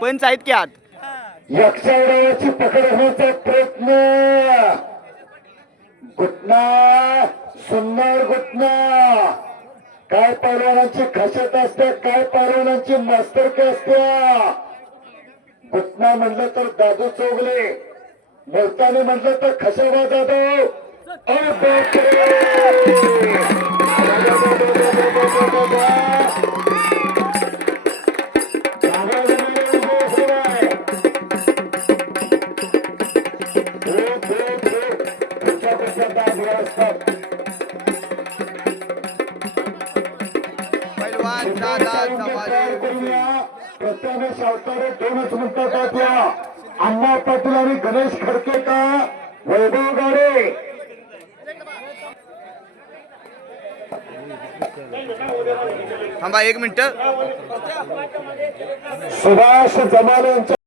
पंच आहेत की आत. यक्षावराची पकड होण्याचा प्रयत्न. घुटना सुंदर घुटना. काय पैलवानाची खासियत असते, काय पैलवानाची मास्तरकी असते. घुटना म्हटलं तर दादू चौगले, बोलताना म्हटलं तर खशाबा जाधव. अरे पैलवान दादा जमाले प्रत्याने शावतारे 2च मिनिटात या. अण्णा पाटील आणि गणेश खडके का वैभव गाडे. थांबा 1 मिनिट. सुभाष जमाले यांच्या